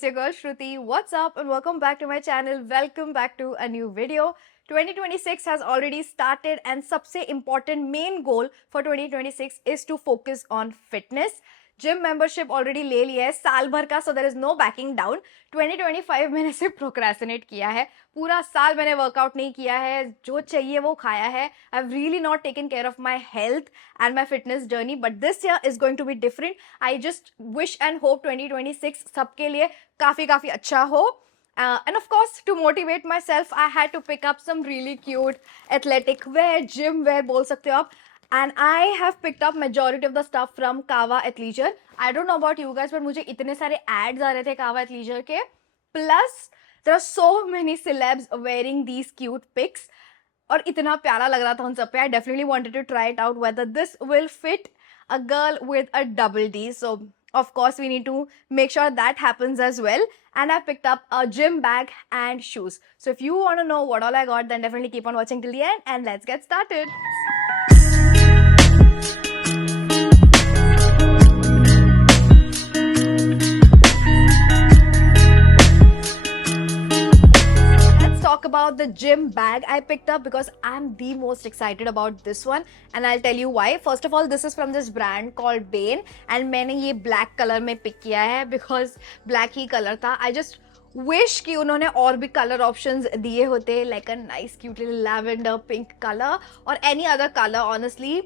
it's your girl Shruti. What's up and welcome back to my channel. Welcome back to a new video. 2026 has already started and सबसे important main goal for 2026 is to focus on fitness. Gym membership already ले लिया है साल भर का, so there is no backing down. 2025 मैंने सिर्फ procrastinate किया है. पूरा साल मैंने वर्कआउट नहीं किया है, जो चाहिए वो खाया है. I have really not taken care of my health and my fitness journey, but this year is going to be different. I just wish and hope 2026 सबके लिए काफी अच्छा हो. And of course, to motivate myself, I had to pick up some really cute athletic wear, gym wear बोल सकते हो आप. And I have picked up majority of the stuff from Kava Athleisure. I don't know about you guys, but मुझे इतने सारे ads आ रहे थे Kava Athleisure के. Plus, there are so many celebs wearing these cute pics. और इतना प्यारा लग रहा था उन सब पे. I definitely wanted to try it out whether this will fit a girl with a double D. So, of course, we need to make sure that happens as well. And I picked up a gym bag and shoes. So if you want to know what all I got, then definitely keep on watching till the end and let's get started. Talk about the gym bag I picked up because I'm the most excited about this one and I'll tell you why. First of all, this is from this brand called Bane and मैंने ये black color में pick किया है because black he color था. I just wish कि उन्होंने और भी color options दिए होते, like a nice cute little lavender pink color or any other color honestly.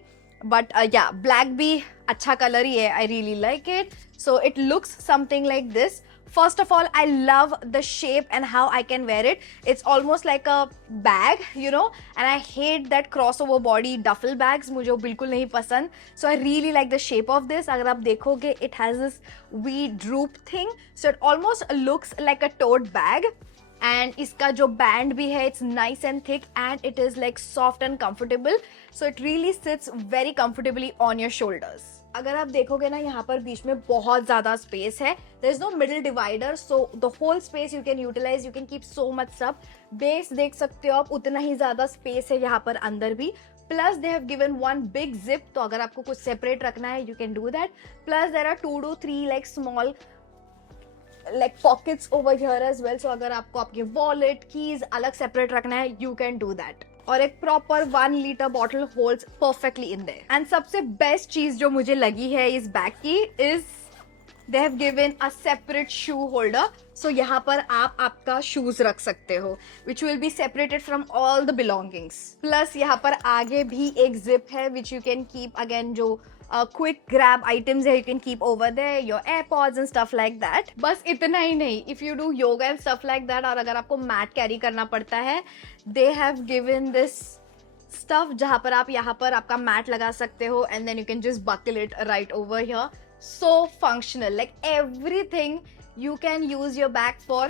But yeah, black भी अच्छा color ही है. I really like it. So it looks something like this. First of all, I love the shape and how I can wear it. It's almost like a bag, you know, and I hate that crossover body duffel bags. मुझे वो बिल्कुल नहीं पसंद. So I really like the shape of this. अगर आप देखोगे, it has this V droop thing. So it almost looks like a tote bag. And इसका जो band भी है, it's nice and thick and it is like soft and comfortable. So it really sits very comfortably on your shoulders. अगर आप देखोगे ना, यहाँ पर बीच में बहुत ज़्यादा स्पेस है. There is no middle divider, so the whole space you can utilize. You can keep so much stuff. Base देख सकते हो आप, उतना ही ज़्यादा स्पेस है यहाँ पर अंदर भी. Plus they have given one big zip, तो अगर आपको कुछ separate रखना है, you can do that. Plus there are 2 to 3 like small like pockets over here as well. So अगर आपको आपके wallet, keys अलग separate रखना है, you can do that. और एक proper 1 litre bottle holds perfectly in there. And सबसे best चीज जो मुझे लगी है इस बैग की is they have given a separate shoe holder. So यहाँ पर आप आपका शूज रख सकते हो which will be separated from all the belongings. Plus यहाँ पर आगे भी एक जिप है which you can keep again जो quick grab items you can keep over there, your AirPods and stuff like that. बस इतना ही नहीं, if you do yoga and stuff like that और अगर आपको mat carry करना पड़ता है, they have given this stuff जहाँ पर आप यहाँ पर आपका mat लगा सकते हो and then you can just buckle it right over here. So functional, like everything you can use your bag for.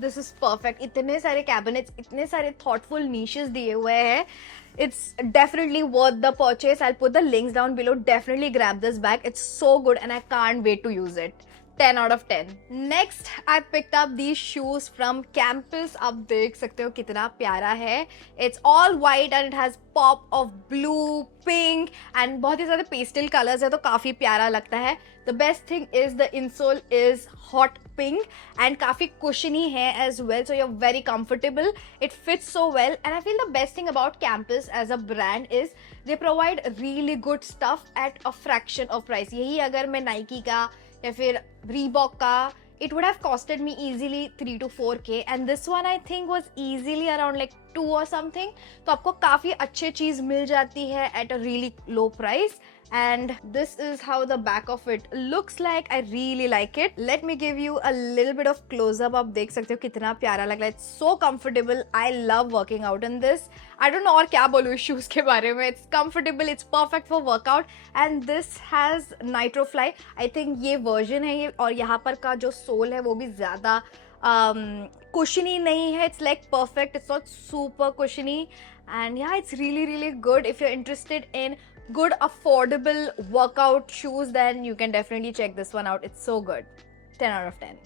This is perfect. इतने सारे cabinets, इतने सारे thoughtful niches दिए हुए हैं. It's definitely worth the purchase. I'll put the links down below. Definitely grab this bag. It's so good and I can't wait to use it. 10 out of 10. Next, I picked up these shoes from Campus. आप देख सकते हो कितना प्यारा है. It's all white and it has pop of blue, pink and बहुत ही ज़्यादा pastel colors है तो काफ़ी प्यारा लगता है. The best thing is the insole is hot pink and काफ़ी cushiony है as well, so you're very comfortable. It fits so well and I feel the best thing about Campus as a brand is they provide really good stuff at a fraction of price. यही अगर मैं Nike का या फिर Reebok का, it would have costed me easily 3 to 4K and this one I think was easily around like 2 or something. तो आपको काफ़ी अच्छी चीज़ मिल जाती है at a really low price. And this is how the back of it looks like. I really like it. Let me give you a little bit of close up. आप देख सकते हो कितना प्यारा लग रहा है. It's so comfortable. I love working out in this. I don't know और क्या बोलूँ इस shoes के बारे में. It's comfortable. It's perfect for workout. And this has Nitrofly. I think ये version है ये और यहाँ पर का जो sole है वो भी ज़्यादा cushiony नहीं है. It's like perfect. It's not super cushiony. And yeah, it's really good. If you're interested in good affordable workout shoes, then you can definitely check this one out. It's so good. 10 out of 10.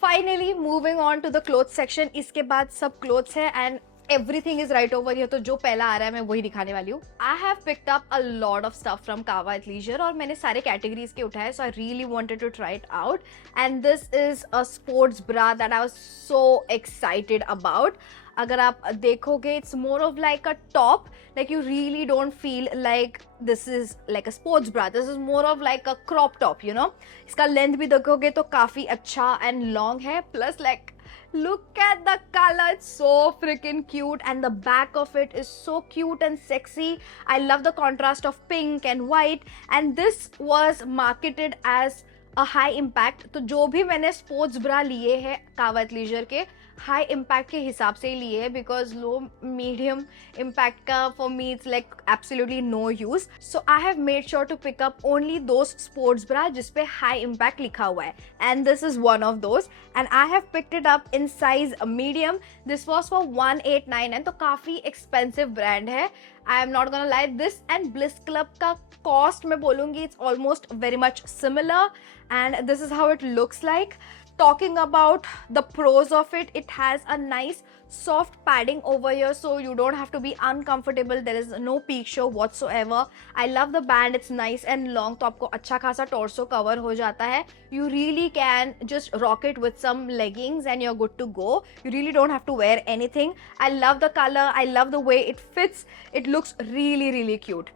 Finally, moving on to the clothes section. इसके बाद सब clothes है and everything is right over here, तो जो पहला आ रहा है मैं वही दिखाने वाली हूँ. I have picked up a lot of stuff from Kawa Athleisure और मैंने सारे categories के उठाए, so I really wanted to try it out. And this is a sports bra that I was so excited about. अगर आप देखोगे, it's more of like a top, like you really don't feel like this is like a sports bra. This is more of like a crop top, you know. इसका length भी देखोगे तो काफी अच्छा and long है, plus like look at the color, it's so freaking cute, and the back of it is so cute and sexy. I love the contrast of pink and white, and this was marketed as a high impact. तो जो भी मैंने sports bra लिए हैं कावा athleisure के, high impact के हिसाब से ही लिए है, बिकॉज लो मीडियम इम्पैक्ट का for me it's like absolutely no use. So I have made sure to pick up only those sports bra जिसपे हाई इम्पैक्ट लिखा हुआ है, and this is one of those, and I have picked it up in size medium. This was for 1899, तो काफी expensive brand है. I am not gonna lie, this and bliss club का cost मैं बोलूंगी it's almost very much similar, and this is how it looks like. Talking about the pros of it, it has a nice soft padding over here, so you don't have to be uncomfortable. There is no peak show whatsoever. I love the band, it's nice and long, तो आपको अच्छा खासा torso cover हो जाता है. You really can just rock it with some leggings and you're good to go. You really don't have to wear anything. I love the color, I love the way it fits. It looks really, really cute.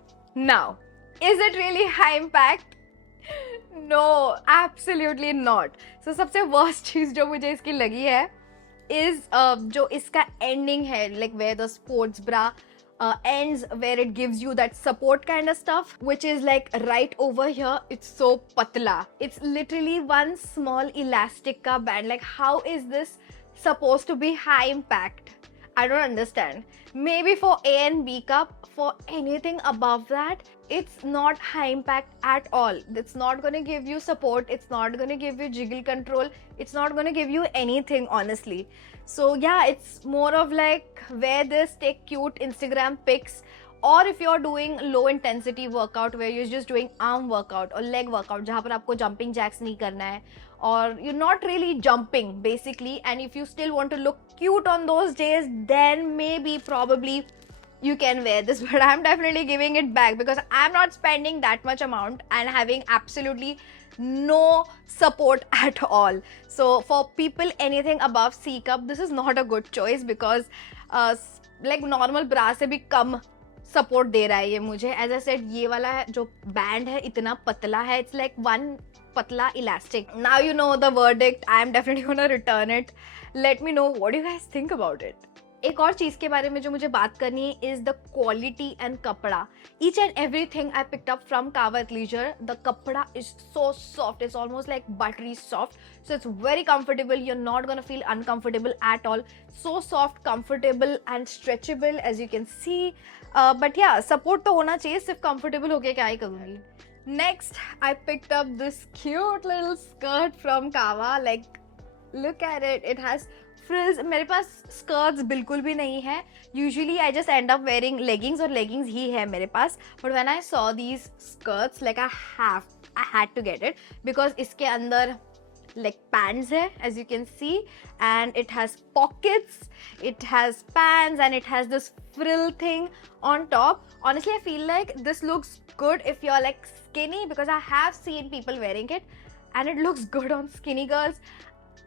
Now, is it really high impact? No, absolutely not. So सबसे worst चीज जो मुझे इसकी लगी है is जो इसका ending है, like where the sports bra ends, where it gives you that support kind of stuff, which is like right over here. It's so patla. It's literally one small elastic ka band. Like how is this supposed to be high impact? I don't understand. Maybe for A and B cup, for anything above that, it's not high impact at all. It's not going to give you support. It's not going to give you jiggle control. It's not going to give you anything, honestly. So yeah, it's more of like wear this, take cute Instagram pics. Or if you're doing low intensity workout where you're just doing arm workout or leg workout जहाँ पर आपको jumping jacks नहीं करना है, or you're not really jumping basically, and if you still want to look cute on those days, then maybe probably you can wear this. But I'm definitely giving it back because I'm not spending that much amount and having absolutely no support at all. So for people anything above C cup, this is not a good choice because like normal bra से भी कम support दे रहा है ये मुझे. As I said, ये वाला जो band है इतना पतला है, इट्स लाइक वन पतला elastic. Now you know the verdict. I am definitely gonna return it. Late me know what you guys think about it. एक और चीज के बारे में जो मुझे बात करनी है इज द क्वालिटी एंड कपड़ा. Each and everything I picked up from Kaava athleisure. The कपड़ा is so soft, it's almost like buttery soft, so it's very comfortable. You're not gonna feel uncomfortable at all. So soft, comfortable and stretchable as you can see. But yeah, support तो होना चाहिए, सिर्फ comfortable होके क्या ही करूँगी. Next, I picked up this cute little skirt from Kawa. Like, look at it. It has frills. मेरे पास skirts बिल्कुल भी नहीं है. Usually I just end up wearing leggings और leggings ही है मेरे पास. But when I saw these skirts, like I had to get it because इसके अंदर like pants hai, as you can see, and it has pockets, it has pants, and it has this frill thing on top. Honestly, I feel like this looks good if you're like skinny, because I have seen people wearing it and it looks good on skinny girls.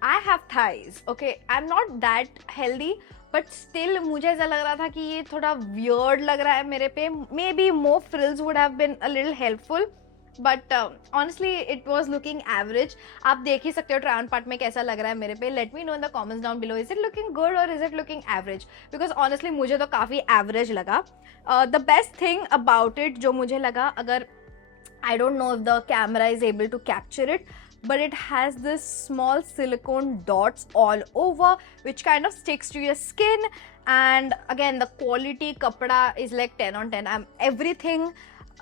I have thighs, okay, I'm not that healthy, but still मुझे ऐसा लग रहा था कि ये थोड़ा weird लग रहा है मेरे पे. Maybe more frills would have been a little helpful. But honestly it was looking average. आप देख ही सकते हो ट्राई ऑन पार्ट में कैसा लग रहा है मेरे पे. Let me know in the comments down below, is it looking good और is it looking average, because honestly मुझे तो काफ़ी एवरेज लगा. The best thing about it जो मुझे लगा, अगर I don't know if the camera is able to capture it, but it has this small silicone dots all over which kind of sticks to your skin. And again, the quality kapda is like 10 on 10. Everything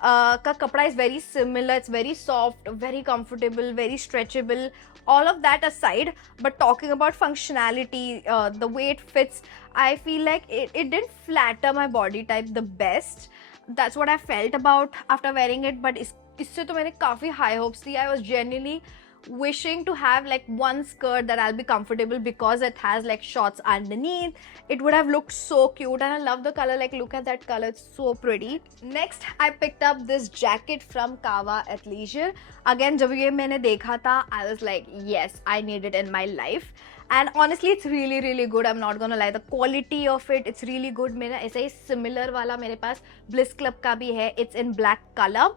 का कपड़ा is very similar. It's very soft, very comfortable, very stretchable, all of that aside. But talking about functionality, the way it fits, I feel like it didn't flatter my body type the best. That's what I felt about after wearing it. But इससे तो मैंने काफ़ी high hopes थी. I was genuinely wishing to have like one skirt that I'll be comfortable because it has like shorts underneath. It would have looked so cute, and I love the color. Like, look at that color, it's so pretty. Next, I picked up this jacket from Kawa Athleisure. Again, जब ये मैंने देखा था, I was like, yes, I need it in my life. And honestly, it's really really good. I'm not gonna lie, the quality of it, it's really good. मेरा ऐसा ही similar वाला मेरे पास Bliss Club का भी है. It's in black color.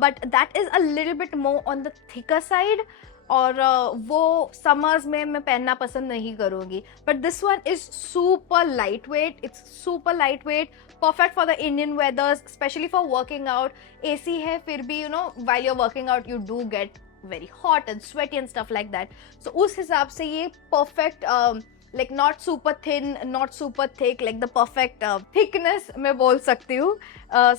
But that is a little bit more on the thicker side, और वो summers में मैं पहनना पसंद नहीं करूँगी. But this one is super light weight. It's super light weight, perfect for the Indian weathers, specially for working out. AC है फिर भी, you know, while you are working out you do get very hot and sweaty and stuff like that. So उस हिसाब से ये perfect, like not super thin, not super thick, like the perfect thickness मैं बोल सकती हूँ.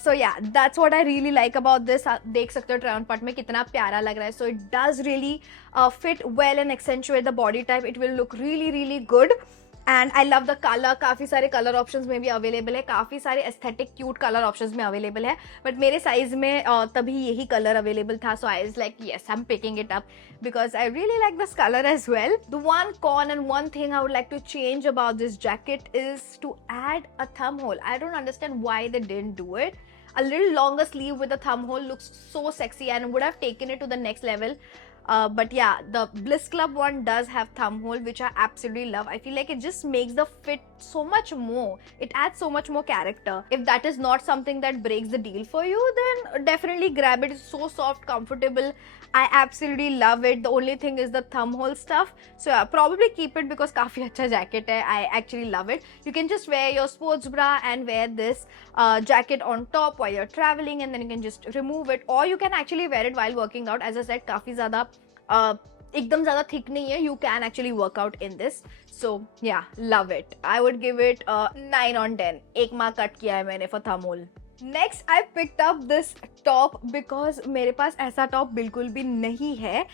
So yeah, that's what I really like about this. आप देख सकते हो try on part में कितना प्यारा लग रहा है. So it does really fit well and accentuate the body type. It will look really really good. And I love the colour. काफ़ी सारे कलर ऑप्शंस में भी अवेलेबल है, काफ़ी सारे एस्थेटिक क्यूट कलर ऑप्शंस में अवेलेबल है. बट मेरे साइज में तभी यही कलर अवेलेबल था. So I is like yes, I am picking it up because I really like this color as well. The one con and one thing I would like to change about this jacket is to add a thumb hole. I don't understand why they didn't do it. A little longer sleeve with a thumb hole looks so sexy and would have taken it to the next level. But yeah, the Bliss Club one does have thumb hole, which I absolutely love. I feel like it just makes the fit so much more. It adds so much more character. If that is not something that breaks the deal for you, then definitely grab it. It's so soft, comfortable. I absolutely love it. The only thing is the thumb hole stuff. So yeah, probably keep it because काफी अच्छा jacket है. I actually love it. You can just wear your sports bra and wear this jacket on top while you're traveling, and then you can just remove it, or you can actually wear it while working out. As I said, काफी ज़्यादा एकदम ज़्यादा thick नहीं है. You can actually work out in this. So yeah, love it. I would give it 9 on 10. एक mark cut किया है मैंने for thumb hole. Next, I picked up this top because मेरे पास ऐसा टॉप बिल्कुल भी नहीं है.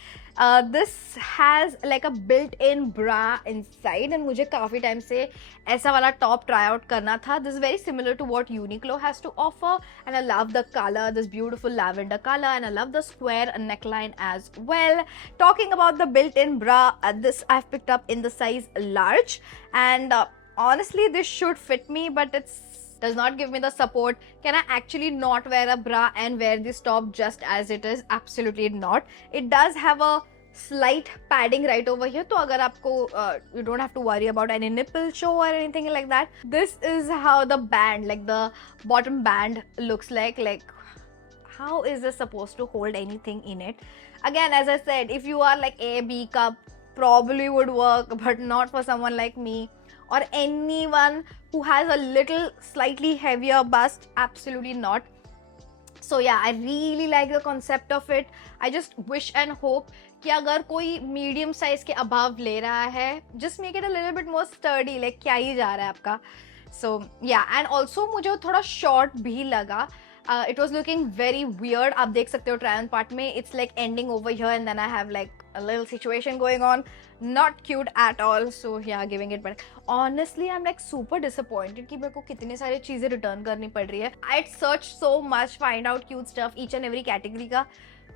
This has like a built-in bra inside, and मुझे काफ़ी टाइम से ऐसा वाला टॉप try out करना था. This is very similar to what Uniqlo has to offer, and I love the color, this beautiful lavender color, and I love the square neckline as well. Talking about the built-in bra, this I've picked up in the size large, and honestly this should fit me, but it's does not give me the support. Can I actually not wear a bra and wear this top just as it is? Absolutely not. It does have a slight padding right over here, तो अगर आपको you don't have to worry about any nipple show or anything like that. This is how the band, like the bottom band, looks like. Like, how is this supposed to hold anything in it? Again, as I said, if you are like A, B cup, probably would work, but not for someone like me or anyone who has a little slightly heavier bust. Absolutely not. So yeah, I really like the concept of it. I just wish and hope कि अगर कोई medium size के above ले रहा है, just make it a little bit more sturdy. Like, क्या ही जा रहा है आपका. So yeah, and also मुझे थोड़ा short भी लगा. It was looking very weird. आप देख सकते हो try on part में, it's like ending over here, and then I have like a little situation going on. Not cute at all. So yeah, giving it back. Honestly, I'm like super disappointed कि मेरे को कितने सारे चीज़ें return करनी पड़ रही है. I'd search so much, find out cute stuff, each and every category का,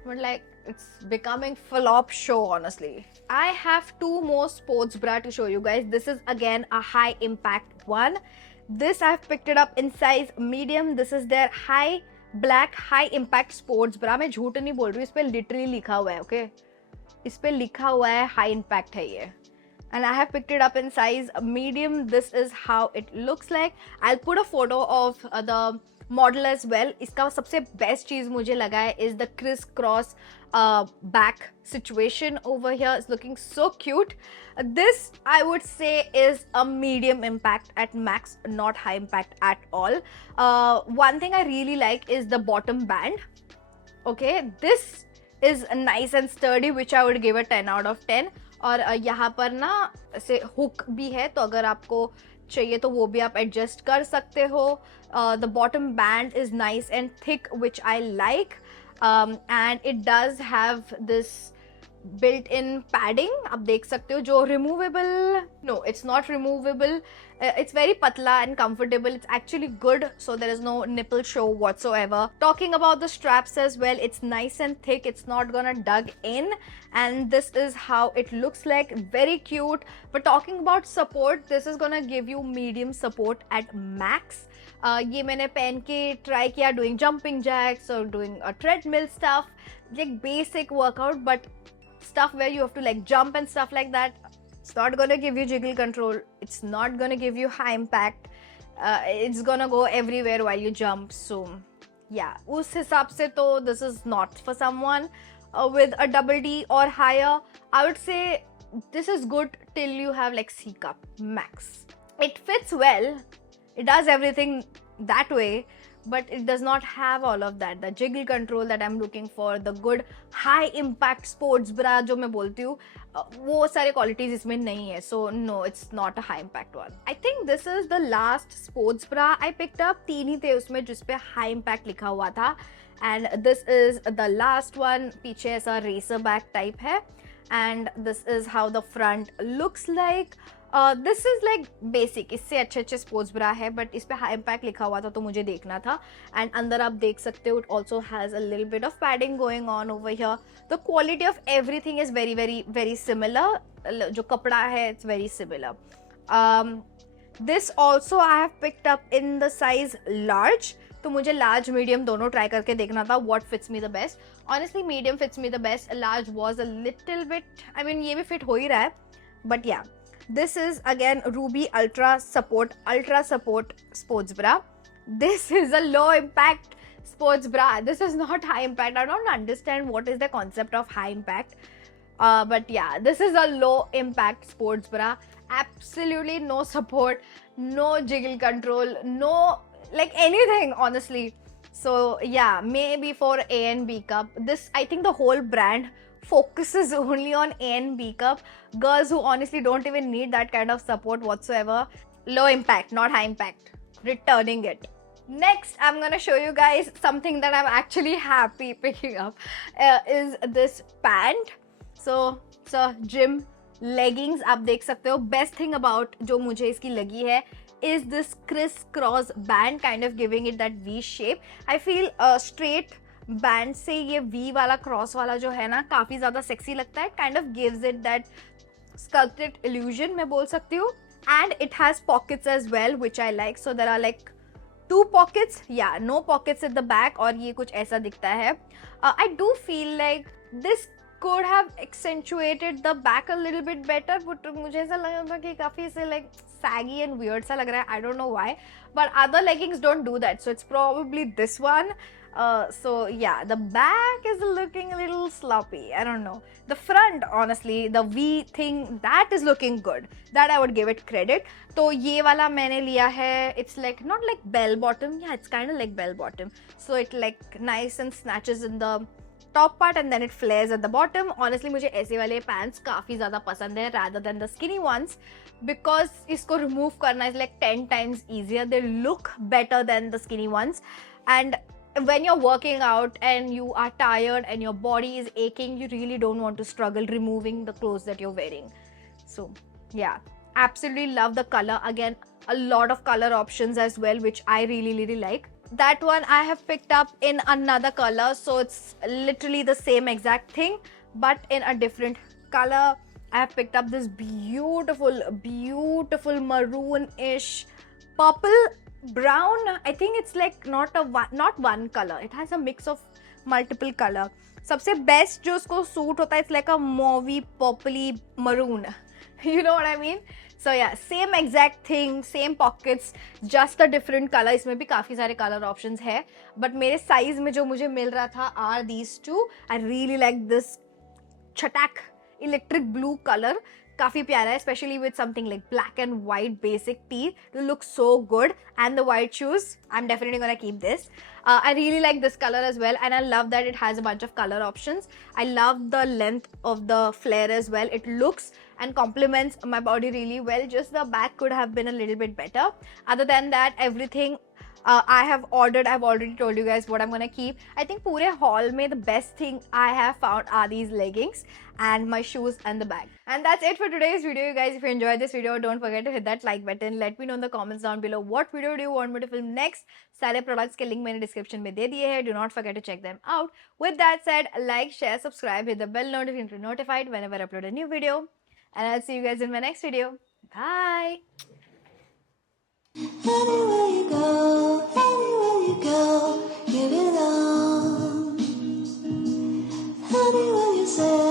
but like it's becoming flop show, honestly. I have 2 more sports bra to show you guys. This is again a high impact one. This I've picked it up in size medium. This is their high black high impact sports bra. मैं झूठ नहीं बोल रही हूँ, इस पे literally लिखा हुआ है, okay? इस पे लिखा हुआ है high impact है ये. And I have picked it up in size medium. This is how it looks like. I'll put a photo of the model as well. इसका सबसे best चीज़ मुझे लगा है is the criss-cross back situation over here. It's looking so cute. This I would say is a medium impact at max, not high impact at all. One thing I really like is the bottom band. Okay, this is nice and sturdy, which I would give a 10 out of 10. और यहाँ पर ना ऐसे hook भी है, तो अगर आपको चाहिए तो वो भी आप एडजस्ट कर सकते हो. The bottom band is nice and thick, which I like, and it does have this built in padding आप देख सकते हो जो removable, no it's not removable, it's very patla and comfortable, it's actually good, so there is no nipple show whatsoever. Talking about the straps as well, it's nice and thick, it's not gonna dug in, and this is how it looks like, very cute. But talking about support, this is gonna give you medium support at max. ये मैंने पहन के try किया doing jumping jacks or doing a treadmill stuff, like basic workout, but stuff where you have to like jump and stuff like that, it's not gonna give you jiggle control, it's not gonna give you high impact, it's gonna go everywhere while you jump. So yeah, उस हिसाब से तो this is not for someone with a double D or higher. I would say this is good till you have like C cup max. It fits well, it does everything that way, but it does not have all of that, the jiggle control that I'm looking for, the good high impact sports bra जो मैं बोलती हूँ, वो सारे qualities इसमें नहीं है. So no, it's not a high impact one. I think this is the last sports bra I picked up. 3 ही थे उसमें जिस पे high impact लिखा हुआ था, and this is the last one. पीछे ऐसा racer back type है, and this is how the front looks like. This is like basic, इससे अच्छे अच्छे स्पोर्ट्स ब्रा है, बट इस पे हाई इम्पैक्ट लिखा हुआ था तो मुझे देखना था. एंड अंदर आप देख सकते हो, it also has a little bit of padding going on over here. The quality of everything is very very very similar. जो कपड़ा है it's very similar. This also I have picked up in the size large, तो मुझे large medium दोनों try करके देखना था what fits me the best. Honestly medium fits me the best, large was a little bit, I mean ये भी fit हो ही रहा है, बट या. This is again Ruby Ultra Support sports bra. This is a low impact sports bra. This is not high impact. I don't understand what is the concept of high impact. But yeah, this is a low impact sports bra. Absolutely no support, no jiggle control, no like anything honestly. So yeah, maybe for A and B cup. This, I think the whole brand focuses only on A and B cup. Girls who honestly don't even need that kind of support whatsoever. Low impact, not high impact. Returning it. Next, I'm gonna show you guys something that I'm actually happy picking up. Is this pant. So gym leggings आप देख सकते हो. Best thing about जो मुझे इसकी लगी है is this criss-cross band, kind of giving it that V shape. I feel straight band से ये वी वाला क्रॉस वाला जो है ना काफी ज्यादा सेक्सी लगता है. Kind of gives it that sculpted illusion मैं बोल सकती हूँ. And it has pockets as well which I like. So there are like 2 pockets, या no pockets at the back, और ये कुछ ऐसा दिखता है. I do feel like this could have accentuated the back a little bit better, but मुझे ऐसा लग रहा था कि काफी ऐसे like saggy and weird सा लग रहा है. I don't know why, but other leggings don't do that, so it's probably this one. So yeah, the back is looking a little sloppy. I don't know. The front, honestly, the V thing, that is looking good. That I would give it credit. तो ये वाला मैंने लिया है. It's like not like bell bottom. Yeah, it's kind of like bell bottom. So it like nice and snatches in the top part and then it flares at the bottom. Honestly, मुझे ऐसे वाले pants काफी ज़्यादा पसंद है rather than the skinny ones, because इसको remove करना is like 10 times easier. They look better than the skinny ones, and when you're working out and you are tired and your body is aching, you really don't want to struggle removing the clothes that you're wearing. So yeah, absolutely love the color. Again, a lot of color options as well, which I really like. That one I have picked up in another color, so it's literally the same exact thing but in a different color. I have picked up this beautiful maroon-ish purple brown. I think it's like not one color, it has a mix of multiple color. सबसे best जो उसको suit होता है, it's like a mauvey purpley maroon. You know what I mean? So yeah, same exact thing, same pockets, just a different color. इसमें भी काफी सारे color options है, but मेरे size में जो मुझे मिल रहा था are these two. I really like this chatak electric blue color. काफी प्यारा है, especially with something like black and white basic tee. It looks so good, and the white shoes, I'm definitely gonna keep this. I really like this color as well, and I love that it has a bunch of color options. I love the length of the flare as well. It looks and complements my body really well. Just the back could have been a little bit better. Other than that, everything I've already told you guys what I'm gonna keep. I think pure haul mein the best thing I have found are these leggings and my shoes and the bag. And that's it for today's video, you guys. If you enjoyed this video, don't forget to hit that like button. Let me know in the comments down below what video do you want me to film next. सारे products के link मैंने description में दे दिए हैं. Do not forget to check them out. With that said, like, share, subscribe, hit the bell notification to be notified whenever I upload a new video. And I'll see you guys in my next video. Bye. Anywhere you go, you belong. Anywhere you say